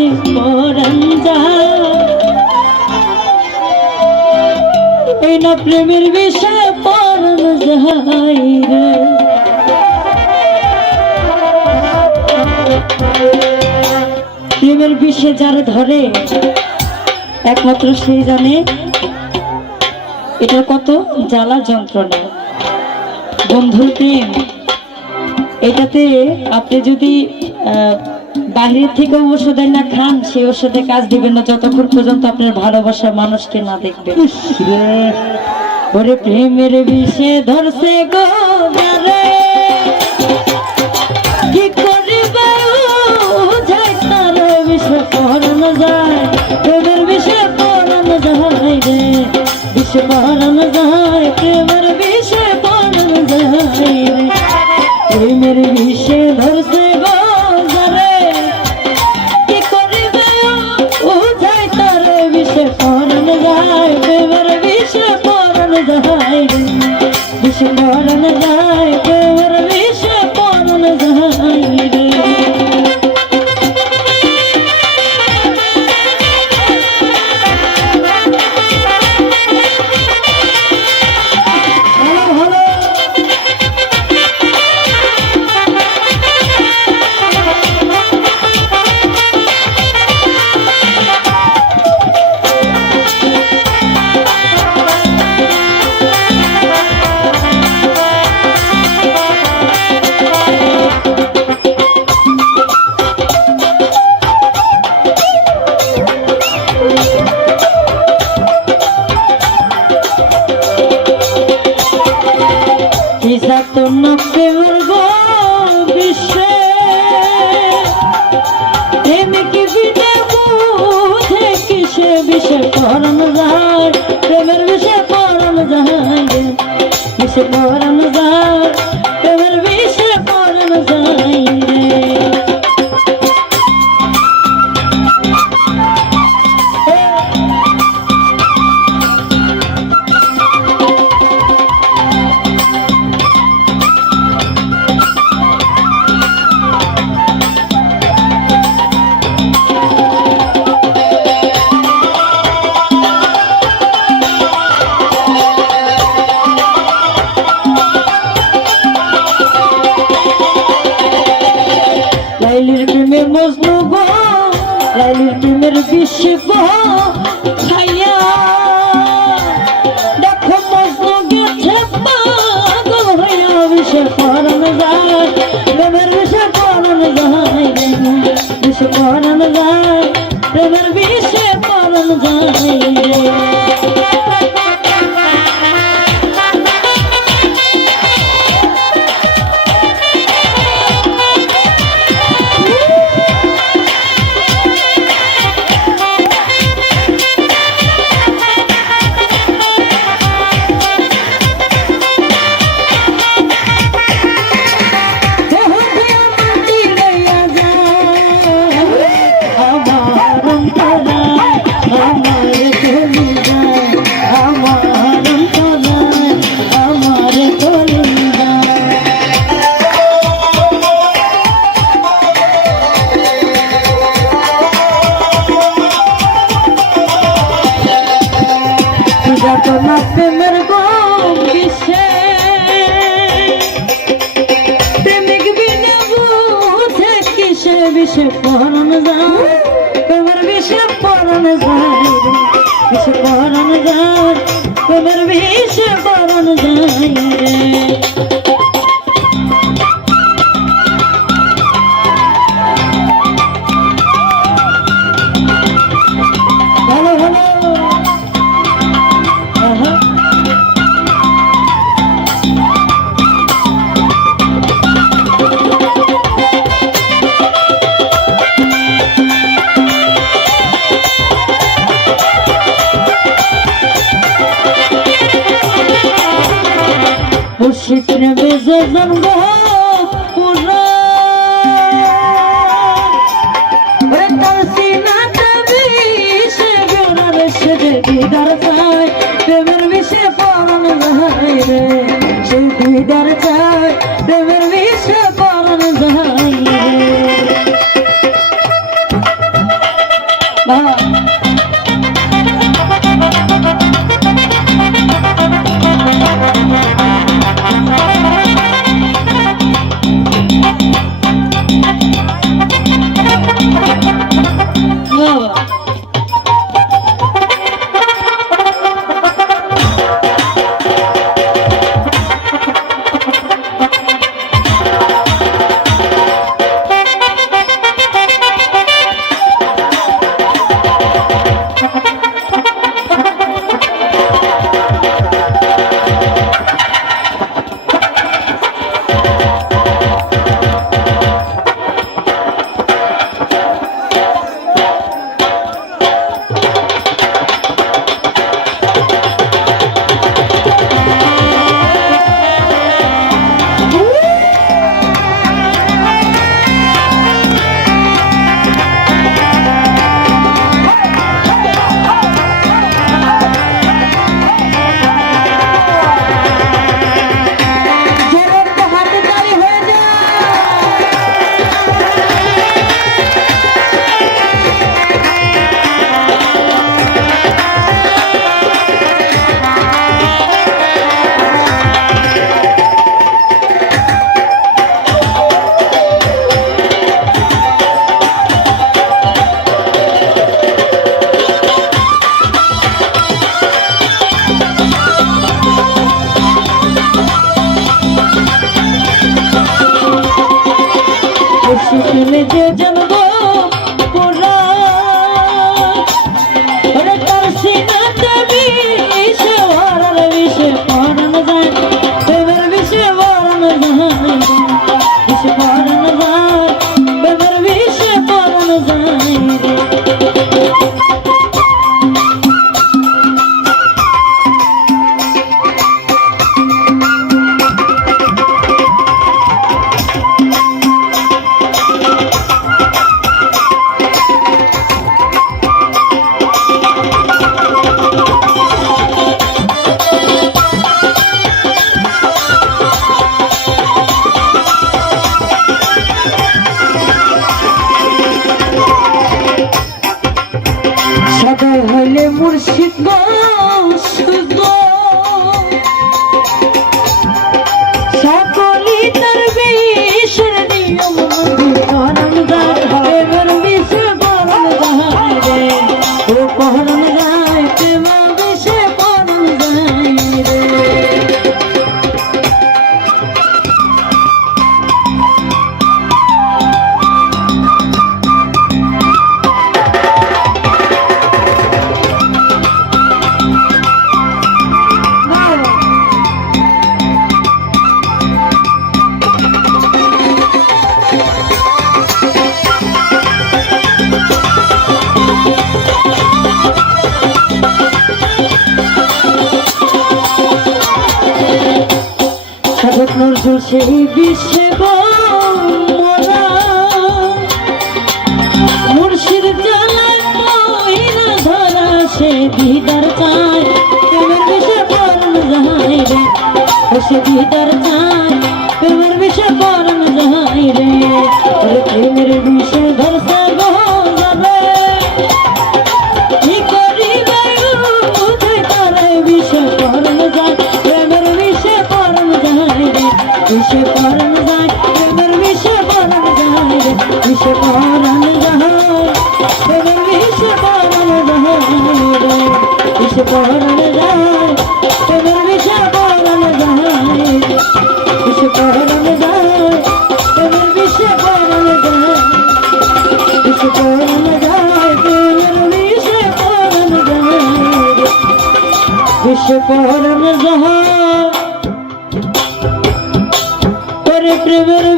বিষে পরাণ যায়, এই না প্রেমের বিষে পরাণ যায় রে। প্রেমের বিষে যারা ধরে একমাত্র সেই জানে এটা কত জ্বালা যন্ত্রণা। বন্ধুর প্রেম এটাতে আপনি যদি বাহিরের থেকে ওষুধ না খান, সেই ওষুধে কাজ দিবেন না যতক্ষণ পর্যন্ত আপনার ভালোবাসার মানুষকে না দেখবেন। ওরে প্রেমের বিষে ধরছে গো রে, কি করিবে যায় তার বিষে পরাণ যায়, প্রেমের বিষে পরাণ যায় রে, বিষে পরাণ যায়, প্রেমের বিষে পরাণ যায় রে। প্রেমের বিষে ধরছে গো রে, কি করিবে যায় তার বিষে পরাণ যায়, প্রেমের বিষে পরাণ যায় রে, বিষে পরাণ যায়, প্রেমের বিষে পরাণ যায় রে। প্রেমের গো বিশ্বে প্রেমিকি বিনে বুঝে কিসে বিষে পরাণ যায়, প্রেমের বিষে পরাণ যায়, বিষে পরাণ যায়, প্রেমের বিষে পরাণ যায় রে। লাইলির প্রেমের মজনু গো, লাইলির প্রেমের বিষে গো খাইয়া, দেখো মজনু গেছে পাগল হইয়া, বিষে পরাণ যায়, প্রেমের বিষে পরাণ যায় রে, বিষে পরাণ যায়, প্রেমের বিষে পরাণ যায় রে। প্রেমের গো বিষে প্রেমিক বিনে বুঝে কিসে বিষে পরাণ যায়, প্রেমের বিষে পরাণ যায়, বিষে পরাণ যায়, প্রেমের বিষে পরাণ যায় রে। মুর্শিদ বেজে জন্ম পুরা দিদার চাই, প্রেমের বিষে পরাণ যায় রে, সেই দিদার চাই, প্রেমের বিষে পরাণ যায় রে। বাবা শুনে যে জানবো পুরা ওরে তার সিনাতে বিষে ভরার বিষে পরান যায় প্রেমের বিষে পরান যায় বিষে পরান যায় প্রেমের বিষে পরান যায় হইলে মুর্শিদ সকলি তার বিষের নিয়ম পরান যায় প্রেমের বিষে পরান যায় রে ও পরান যায় প্রেমের বিষে পরান যায় রে সাধক নজরুল সেই বিশ্বে মরা মুর্শিদ জানায় মহিলা ধরা সে দিদার চায় প্রেমের বিষে পরান যায় রে ও সে দিদার চায় প্রেমের বিষে পরান যায় রে ওরে প্রেমের বিষে ধরছে যাবে কি করিলে বুঝে তারে বিষে পরান যায় প্রেমের বিষে পরান যায় রে বিষে পরান যায় প্রেমের বিষে পরান যায় রে বিষে পরান যায় প্রেমের বিষে পরান যায় রে বিষে পরান যায় প্রেমের বিষে পরান যায় বিষে পরান যায় প্রেমের বিষে পরান যায় বিষে পরান যায় প্রেমের বিষে পরান যায় বিষে পরান যায় প্রেমের